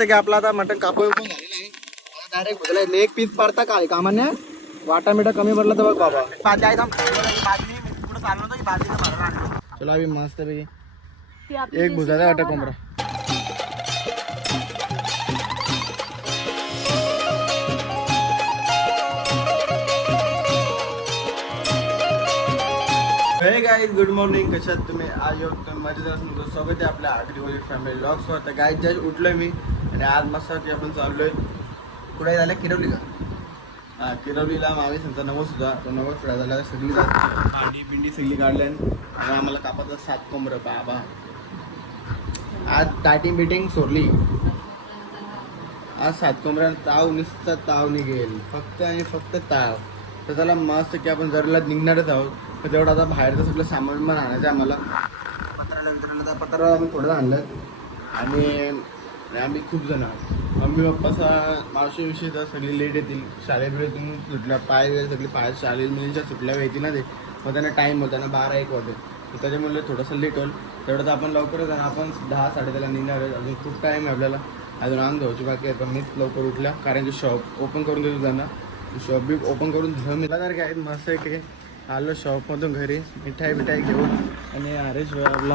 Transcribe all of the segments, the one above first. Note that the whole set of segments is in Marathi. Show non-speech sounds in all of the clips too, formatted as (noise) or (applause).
मस्त की आपला आता मटन कापू पण झालेलं आहे. डायरेक्ट भुजला एक पीस पडता काय कामाने वाटा मिठा कमी पडला तर बघ बाबा. भाजी आहे थांब. भाजी पुढं चाललो होतो की भाजीचं भरलं आणलं. चला अभि मस्त पैकी एक भुजाचा वाटा कोंबडा. हे गाईज गुड मॉर्निंग कशात तुम्ही? आज येऊ तुम्ही माझ्या जरा तुमचं स्वागत आहे आपल्या आगरी फॅमिली ब्लॉग्सवर तर गाईज जस्ट उठलोय मी आणि आज मस्त की आपण चाललोय. कुठे झालं? किरवली का? हा किरवलीला मागे त्यांचा नवस होता. तो नवस पुढे झाला सगळी भांडी पिंडी सगळी काढले आणि आम्हाला कापाचा सात कोंबरं. बाबा. आज टाटी बिटिंग सोडली. आज सात कोंबऱ्या ताव नुसता ताव निघेल. फक्त आणि फक्त ताव. तर त्याला मस्त की आपण जरला निघणारच आहोत. तेवढं आता बाहेरचं सगळं सामान पण आणायचं आहे आम्हाला. पत्राला विचारलं तर पत्राला आम्ही थोडं आणलं. आणि आम्ही खूप जण आहोत. मम्मी पप्पाचा मावशीविषयी तर सगळी लेट येतील. शाळेबिळेतून सुटल्या पाय वेळ सगळी पाय शाळेत मुलींच्या सुटल्या व्हायची ना ते. मग त्यांना टाईम होता ना बारा एक वाजता तर त्याच्यामुळे थोडंसं लेट होईल. तेवढं तर आपण लवकरच आणि आपण दहा साडेदहाला निघणार आहे अजून खूप टाईम आहे आपल्याला. अजून आण धुवायची बाकी आहे. पण मीच लवकर उठल्या. कारण की शॉप ओपन करून देतो त्यांना. शॉप बी ओपन करून धुवून मिळाला तर काय मस्त आहे आलो शॉपमधून घरी. मिठाई मिठाई घेऊन आणि हरेश आपला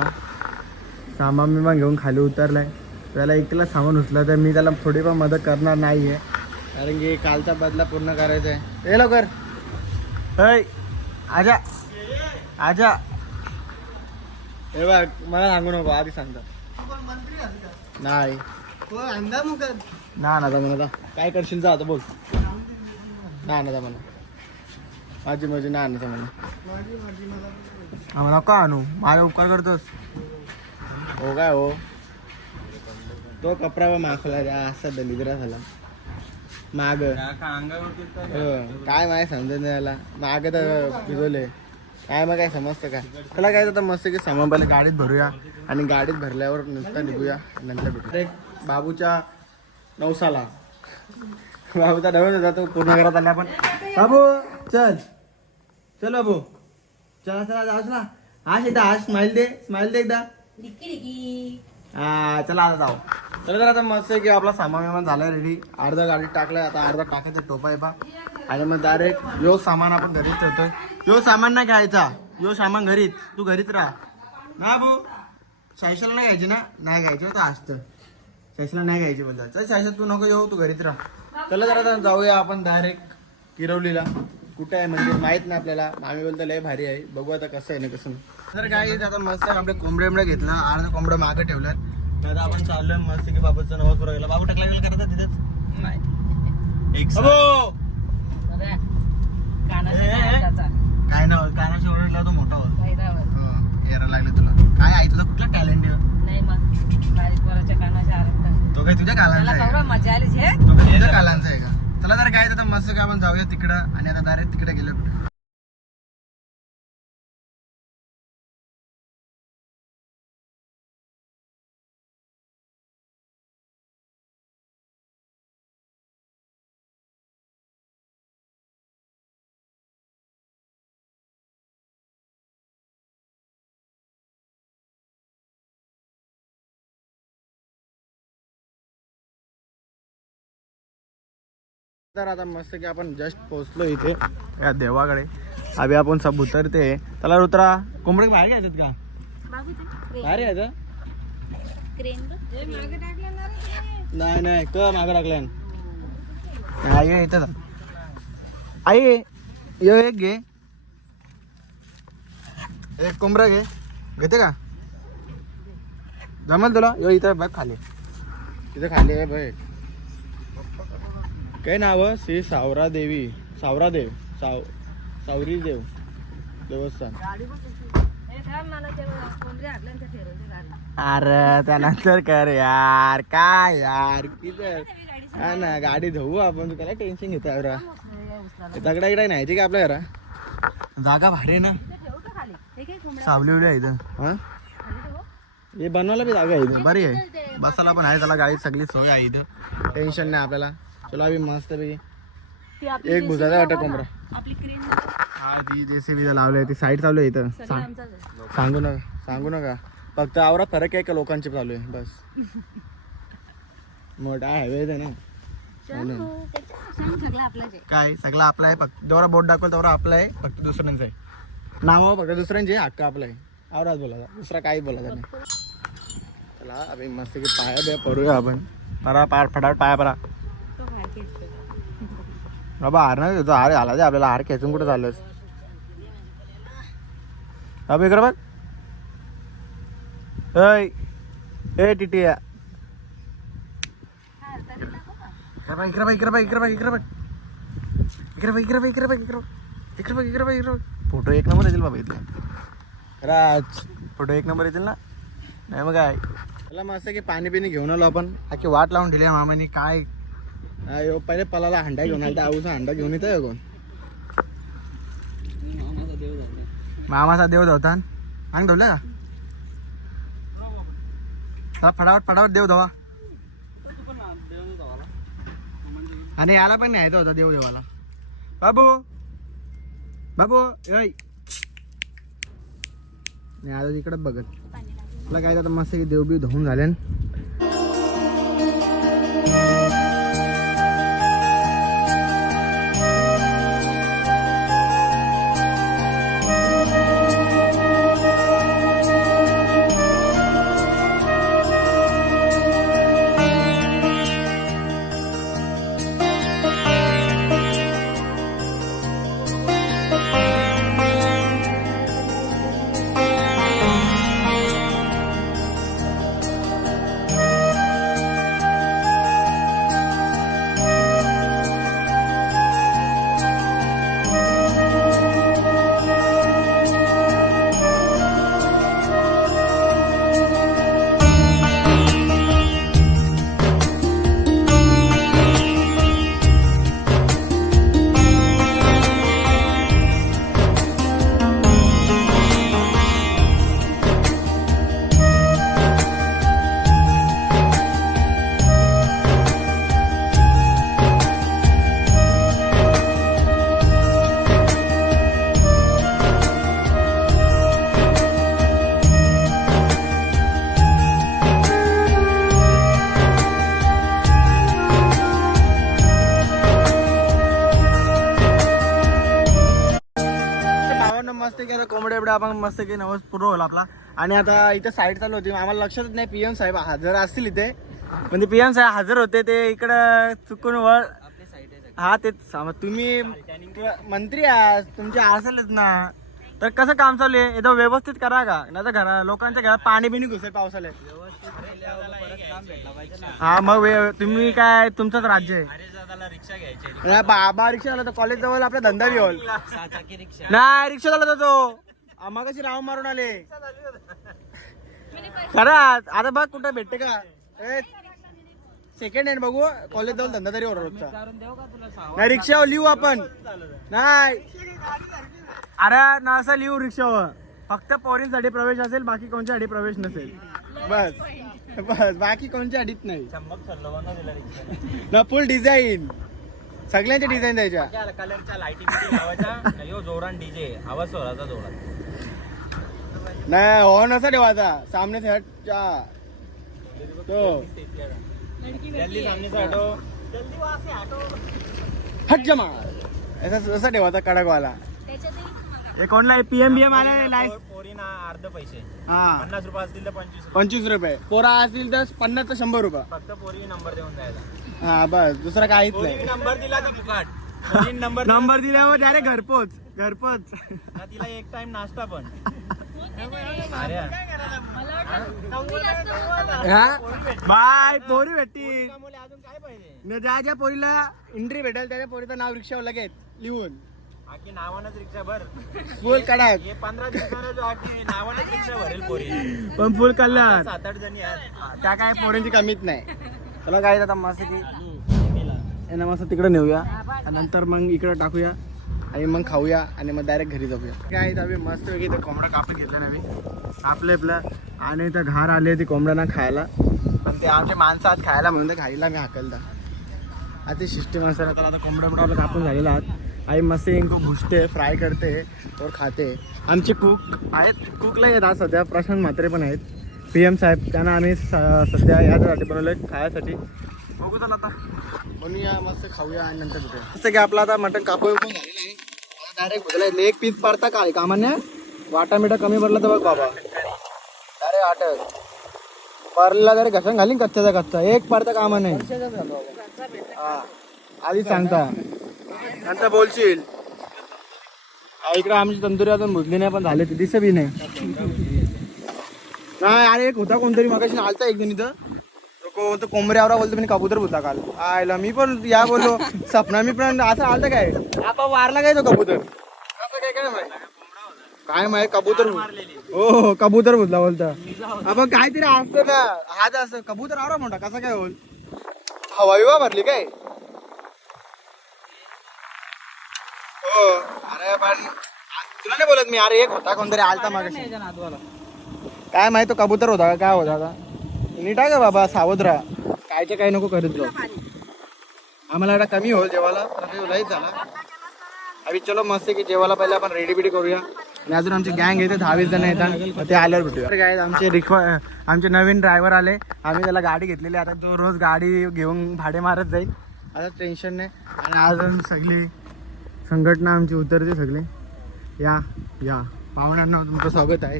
सामान बिमान घेऊन खाली उतरलाय. त्याला एकटीला सामान उचलं तर मी त्याला थोडी पण मदत करणार नाही आहे कारण की कालचा बदला पूर्ण करायचा आहे. ए लवकर. ऐ आजा. आजा. हे बघ मला सांगू नको. आधी सांगता. नाही. ना ना म्हणा काय करशील जा आता बोल ना ना म्हणा. माझी माझी ना ना म्हणा आम्हाला का आणू? माझा उपकार करतोस. हो काय हो? तो कपडा माखला रे असा दलिद्रा झाला. माग. काय माय समजत नाही त्याला माग तर भिजवले काय मग काय समजतं काय त्याला काय तर मस्त की सामान पहिले गाडीत भरूया आणि गाडीत भरल्यावर नंतर निघूया. नंतर भेटू. बाबूच्या नवसाला. बाबूचा नवस होता तो पूर्ण करत आला आपण बाबू चल. चल बाबू. चला चला जाऊस ना हाच एकदा हाच स्माइल दे स्माइल दे एकदा. हा चला आता जाऊ. चला तर आता मस्त आहे की आपला सामान विमान झालाय रेडी अर्धा गाडीत टाकलाय आता अर्धा टाकायचा टोपा आहे बा आणि मग डायरेक्ट यो सामान आपण घरीच ठेवतोय. यो सामान नाही घ्यायचा. यो सामान घरीच. तू घरीच राहा. ना भाऊ शायशाला नाही घ्यायची ना? नाही घ्यायची तर असतं. शायशाला नाही घ्यायची बोलतात. चल शायशा तू नको येऊ तू घरीच राहा. चला तर आता जाऊया आपण डायरेक्ट किरवलीला. कुठे आहे म्हणजे माहीत नाही आपल्याला. आम्ही बोलतो लय भारी आहे. बघू आता कसं आहे ना कसं नाही. तर काय आता मस्त आपले कोंबडे बिंबडे घेतला. अर्धा कोंबडं मागं ठेवलं आता आपण चाललोय मस्त की बाबूचा नवस पुरा गेला. बाबू टाकला गेला करता तिथेच? नाही. एक काय ना कानाशी ओरडला तो मोठा होता यायला लागले तुला. काय आहे तुला कुठला टॅलेंट तो काय तुझ्या कालांचा आहे? का? मजा आली छे तो काय तुझ्या कालांचा आहे का? चला तर काय आता मस्त काय आपण जाऊया तिकडं. आणि आता डायरेक्ट तिकडे गेलो. तर आता मस्त की आपण जस्ट पोहोचलो इथे या देवाकडे. अभि आपण सब उतरते. त्याला रुतरा कोंबडे बाहेर घ्यायचं का? बाहेर घ्यायचं? नाही नाही क मागे टाकल्यान आई ये इथं आई यो एक घे. एक कोंबडा घे. घेते का? जमल तुला? यो इथं बघ खाली. इथं खाली आहे बघ. काय नाव श्री सावरा देवी. सावरा देव. साव सावरी देव. देवस्थान. अरे त्यानंतर कर यार. काय यार? किती? हा ना गाडी धुवू आपण. तू त्याला टेन्शन घेतो यार दगडा इकडे नाही का आपल्या घरा? जागा भाडे ना. सावली आहे इथं. हा? हे बनवायला बी जागा आहे इथं. बरी आहे. बसायला पण आहे त्याला गाडीत सगळी सोय आहे इथं. टेन्शन नाही आपल्याला. चलो अभि मस्त पैकी एक भुजाचा वाटत कोंबडा। आपली क्रेन हा ती जेसीबी लावलंय ती साईड चालू आहे इथं. सांग- सांगू नका सांगू नका. फक्त आवरा फरक आहे का लोकांची चालू आहे? बस. (laughs) मोठा हायवे आहे ना. काय सगळं आपला आहे फक्त जेवढा बोट दाखवल तेवढा आपला आहे फक्त दुसऱ्यांचं आहे. नाव फक्त दुसऱ्यांचे हक्क आपला आहे. आवराच बोलायचा दुसरा काही बोलायचा नाही. चला अभि मस्त की पाया बिया पडूया आपण. परा पार फटाफट पाया परा. बाबा हार नाही तुझा हार घाला दे आपल्याला हार खेचून कुठं चाललंस बाबा इकडं बघ. ऐ ए टिटिया? इकडे बघ इकडे बघ इकडे बघ इकडे बघ इकडे बघ. इकडे बघ इकडे बघ इकडे बघ इकडे बघ. इकडे बघ इकडे बघ फोटो एक नंबर येतील बाबा इथले. राज. फोटो एक नंबर येतील ना? नाही मग काय? त्याला मस्त की पाणी पिणी घेऊन आलो आपण. अख्खी वाट लावून ठेवली मामाने. काय हा, पहिले पलाला हंडा घेऊन आला आऊचा हंडा घेऊन येतोय कोण? मामाचा देव धावता अंग धवलं का? हा फटाफट फटाफट देव धवा. आणि याला पण न्यायचा होता देव देवाला. बाबू! बाबू ऐ! नाही आता तिकडे बघत. तुला काय आता मस्त की देव बिव धुवून आपण मस्त की नवस पूर्ण होईल आपला. आणि आता इथे साईड चालू होती. आम्हाला लक्षातच नाही पीएम साहेब हजर असतील इथे. ते पीएम साहेब हजर होते ते इकडं चुकून वळ हा ते तुम्ही मंत्री आहात तुमचे असेलच ना. तर कसं काम चालू आहे? एकदम व्यवस्थित करा का? नाही तर घरा लोकांच्या घरात पाणी बिणी घुसेल पावसाळ्यात हा मग तुम्ही काय तुमचंच राज्य आहे. नाही, बाबा रिक्षा आला तर कॉलेज जवळ आपला धंदा बी होईल. नाही रिक्षा झाला तो. आम्हा कशी राव मारून आले. खरा आता बघ कुठं भेटते का? सेकंड हँड बघू. कॉलेज जवळ धंदा तरी रोजचा. नाही रिक्षावर लिहू आपण. नाही. अरे ना असं लिहू रिक्षावर. फक्त पोरींसाठी प्रवेश असेल बाकी कोणत्यासाठी प्रवेश नसेल. बस. बस. बाकी कोणत्या अडीत नाही. ना फुल डिझाईन सगळ्यांच्या डिझाईन द्यायच्या. कलरच्या लाईटिंग जोरान डीजे आवाज स्वराचा जोरात. नाही हॉर्न असा ठेवायचा सामने से हटच्या तो. जल्दी सामने से हटो. हट. जमा असा असा ठेवायचा कडकवाला. हे कोणला पीएम बीएम आला नाही पोरीना अर्ध पैसे. हा. पन्नास रुपये असतील तर पंचवीस रुपये. पंचवीस रुपये. पोरा असतील तर पन्नास तर शंभर रुपये. फक्त पोरी नंबर देऊन जायचा. हा बस. दुसरं काहीच पोरी नाही. नंबर दिला तर फुकाट. नंबर (laughs) नंबर दिल्यावर डायरेक्ट घरपोच. घरपोच. तिला एक टाइम नाश्ता पण. (laughs) हा? बाय पोरी भेटतील अजून काय पाहिजे? न ज्या ज्या पोरीला एंट्री भेटेल त्या पोरीचं नाव रिक्षावर लगेच लिहून. आकी नावानच रिक्षा भर. फुल कडक हे पंधरा जो नावानच रिक्षा भरेल पोरी. पण फुल कल्याण सात आठ जणी आहेत. त्या काय पोरींची कमीच नाही. चला काय आता मस्त की मस्त तिकडे नेऊया. नंतर मग इकडे टाकूया. आणि मग खाऊया आणि मग डायरेक्ट घरी जाऊया. काय आम्ही मस्त वेगळी ते कोंबडा कापून घेतलं ना मी आपलं आपलं. आणि इथं घार आले ती कोंबड्यांना खायला. पण ते आमचे माणसं आज खायला म्हणून ते खायला मी हाकलता. आता शिष्टी सिस्टम तर आता कोंबडा बिडा आपलं कापून झालेला आहात. आई मस्त इंको भुसते फ्राय करते और खाते. आमचे कुक आहेत. कुकला येत आज सध्या. प्रशांत म्हात्रे पण आहेत. पी एम साहेब त्यांना आम्ही स- सध्या याच्यासाठी बनवलं खायसाठी. बघू चला आता. बनूया मस्त खाऊया आणि नंतर भेटूया. जसं की आपला आता मटन कापू पण झालेलं आहे डायरेक्ट भुजला एक पीस पडता काय कामाने वाटा मिठा कमी पडला तर बघ बाबा. अरे आठ. परला जरी घसण घालीन कच्च्याचा कच्चा. एक पडता कामा नाही हा. आधीच सांगता. नंतर बोलशील. इकडे आमची तंदुरी अजून भुजली नाही पण झाले ते. दिसत बी नाही. नाही अरे एक होता कोणतरी मगाशी आलता एक जण इथं. तो कोणतं कोंबड्यावरा बोलतो मी कबूतर होता काल. आयला मी पण या बोललो. सपना मी पण असं आलतं काय? आपण वारला काय तो कबूतर? असं काय काय माहीत काय माहीत कबूतर हो हो कबूतर बोलला बोलता. आपण काहीतरी असतं ना हाच असं. कबूतर आवरा मोठा कसा काय होल हवा बिवा भरली काय? हो अरे पण तुला नाही बोलत मी अरे एक होता कोणतरी आलता मागाशी. काय माहीत तो कबूतर होता का काय होता का नीट आहे का बाबा सावध राहा कायचे काय नको करत जाऊ. आम्हाला आता कमी हो जेवायला लईच झाला. अभि चलो मस्त आहे की जेवायला पहिले आपण रेडी बिडी करूया. आणि अजून आमची गँग येते दहावीस जण येतात. मग ते आल्यावर भेटूया. काय आमचे रिक्वा आमचे नवीन ड्रायव्हर आले. आम्ही त्याला गाडी घेतलेली आता तो रोज गाडी घेऊन भाडे मारत जाईल. आता टेन्शन नाही. आणि आज सगळी संघटना आमची उतरते सगळे. या या. पाहुण्यांना तुमचं स्वागत आहे.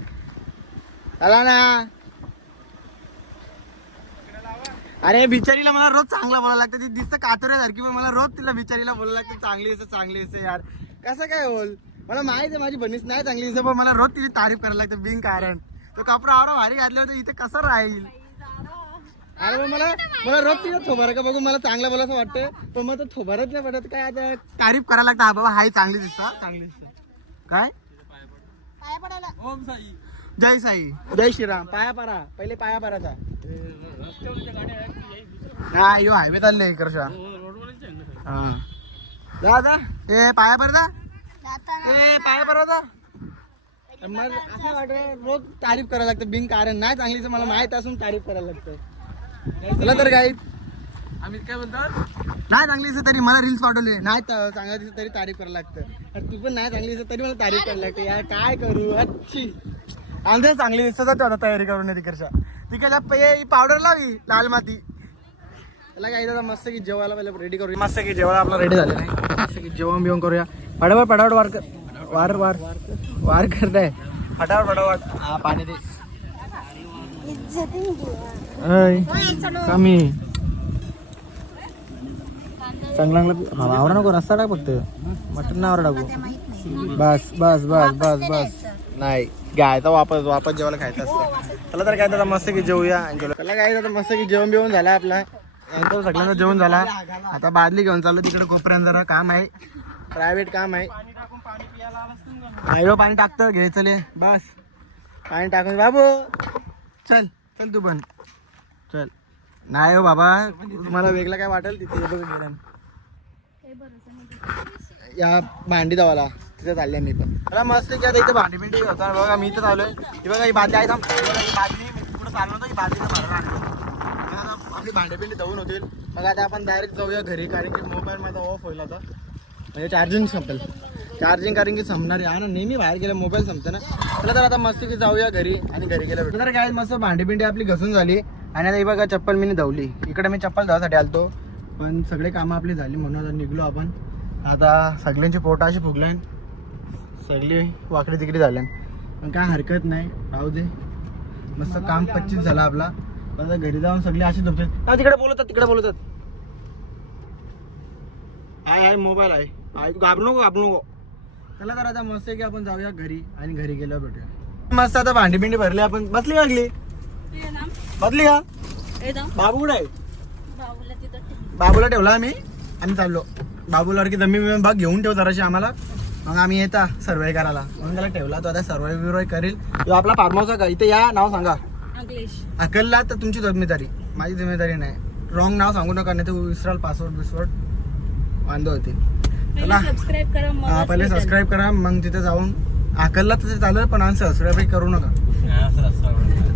चला ना. अरे बिचारीला मला रोज चांगला बोलायला लागतं. ती दिसतं कातोऱ्यासारखी पण मला रोज तिला बिचारीला बोलायला लागतं चांगली असं चांगली असं यार. कसं काय बोल? मला माहीत आहे माझी बनीस नाही चांगली असं पण मला रोज तिची तारीफ करायला लागतं बिन कारण तो कपडा आवरा भारी घातल्यावर तर इथे कसं राहील? अरे मला मला रोज तिला थोबार का बघून मला चांगलं बोलायचं वाटतं पण मग तो थोबारच नाही पडत. काय आता तारीफ करायला लागतं हा बाबा हाय चांगली दिसता चांगली दिसतं. काय? जय साई. जय श्रीराम. पाया पारा पहिले पाया पाराचा हा यो हायवे चालले इकडच्या हा. जा जा ए पाया पर जा ए पाया पर जा मग असं वाटत रोज तारीफ करायला लागतं बिन कारण. नाही चांगलीच मला माहीत असून तारीफ करायला लागतं. तुला तर काय आम्ही काय म्हणतो नाही चांगली तरी मला रील्स पाठवले. नाही त- चांगलं दिसत तरी तारीफ करायला लागतं. तू पण नाही चांगली दिसत तरी मला तारीफ करायला लागते. यार काय करू? अच्छी. आमच्या चांगली दिसत होती आता तयारी करून तिकडच्या तिकडच्या पे पावडर लावी लाल माती. त्याला काय दादा मस्त की जेवायला पहिले रेडी करूया. मस्त की जेवायला आपला रेडी झाले नाही मस्त की जेवण बिवण करूया. पडावड फटाफट वार कर वार वार वार करताय. फटाफट फटाफट. हा पाणी दे. कमी. चांगला आवडा नको रस्ता टाक फक्त. मटन नावर टाकू. बस बस बस बस बस. नाही घ्यायचा वापस वापस जेवायला खायचं असतं. त्याला तर काय तर मस्त की जेवूया त्याला काय तर मस्त की जेवण बिवून झाला आपला. नंतर सगळ्यांचा जेवण झाला. आता बादली घेऊन चाललो तिकडे कोपऱ्यात जरा काम आहे. प्रायव्हेट काम आहे. आयो पाणी टाकतं घे चले बस. पाणी टाकून बाबू. चल चल तू पण. चल. नाही हो बाबा तुम्हाला वेगळं काय वाटेल तिथे. या भांडी दावाला तिथे चालले मी पण. मला मस्त की आता इथे भांडी बिंडी होता बघा मी इथं चाललोय. ही बघा ही बादली आहे थांब. बघा, ही बादली मी चाललो होतो बादली आपली भांडी बिंडी धुवून होतील. मग आता आपण डायरेक्ट जाऊया घरी कारण की मोबाईल माझा ऑफ होईल आता. म्हणजे चार्जिंग संपेल. चार्जिंग कारण की संपणार आहे. ना नेहमी बाहेर गेलं मोबाईल संपतं ना. चला तर आता मस्त की जाऊया घरी आणि घरी गेलं तर काय मस्त भांडी बिंडी आपली घसून झाली. आणि आता ही बघा चप्पल मी धावली. इकडे मी चप्पल धावासाठी आलतो. पण सगळे कामं आपली झाली म्हणून आता निघलो आपण. आता सगळ्यांची पोटा अशी फुगल्यान सगळी वाकडी तिकडे झाल्यान पण काय हरकत नाही. राहू दे. मस्त काम पच्चीस झाला आपला. पण आता घरी जाऊन सगळे असे झोपतात तिकडे बोलतात तिकडे बोलतात आहे आहे मोबाईल आहे. आहे तू घाबरू नको घाबरू नको. चला तर आता मस्त आहे की आपण जाऊया घरी आणि घरी गेल्यावर भेटूया. मस्त आता भांडी बिंडी भरली आपण. बसली लागली बसली का? बाबू कुठे आहे? बाबूला ठेवला आम्ही. आम्ही चाललो. बाबूला की जमीन भाग घेऊन ठेव जराशी आम्हाला. मग आम्ही येता सर्वे करायला म्हणून त्याला ठेवला तो आता सर्वे बिर्वे करेल. तो आपला फार्म हाऊस आहे का इथे या नाव सांगा. अकलला तर तुमची जिम्मेदारी माझी जिम्मेदारी नाही. रॉंग नाव सांगू नका नाही तर विसराल पासवर्ड बिसवर्ड. वांदो होते. चला. हा पहिले सबस्क्राईब करा मग तिथे जाऊन. अकलला तर चालेल पण आणि सबस्क्राईब करू नका.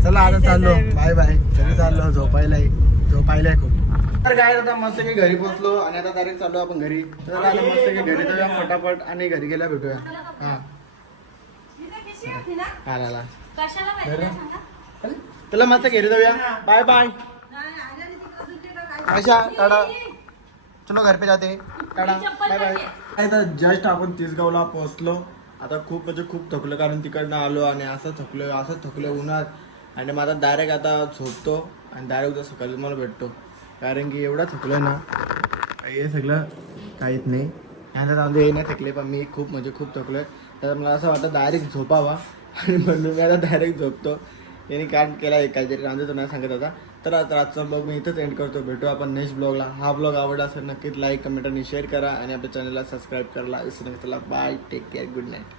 चला आता चाललो. बाय बाय घरी चाललो झोपायलाय. झोपायलाय खूप. तर काय आता मस्त की घरी पोहोचलो आणि आता डायरेक्ट चाललो आपण घरी. तर आता मस्त की घरी जाऊया फटाफट आणि घरी गेल्या भेटूया. हा. सांगा. तुला मस्त घरी जाऊया. Bye bye Aisha tata. चलो घर पे जाते. टाटा. बाय बाय आता जस्ट आपण तिसगावला पोहोचलो आता खूप म्हणजे खूप थकलो कारण तिकडनं आलो आणि असं थकलो असं थकलो उन्हात. आणि मग आता डायरेक्ट आता झोपतो आणि डायरेक्ट उद्या सकाळी मला भेटतो. कारण की एवढा थकलो ना हे सगळं काहीच नाही. आता जाऊन हे नाही थकले पण मी खूप म्हणजे खूप थकलोय. तर मला असं वाटतं डायरेक्ट झोपावा. आणि म्हणून मी आता डायरेक्ट झोपतो. यांनी काय केला आहे काहीतरी रांजू तुम्हाला सांगत होता. तर आता आजचा ब्लॉग मी इथंच एंड करतो. भेटू आपण नेक्स्ट ब्लॉगला हा ब्लॉग आवडला असेल नक्कीच लाईक कमेंट आणि शेअर करा. आणि आपल्या चॅनलला सबस्क्राईब करायला विसरू नका. चला bye take care good night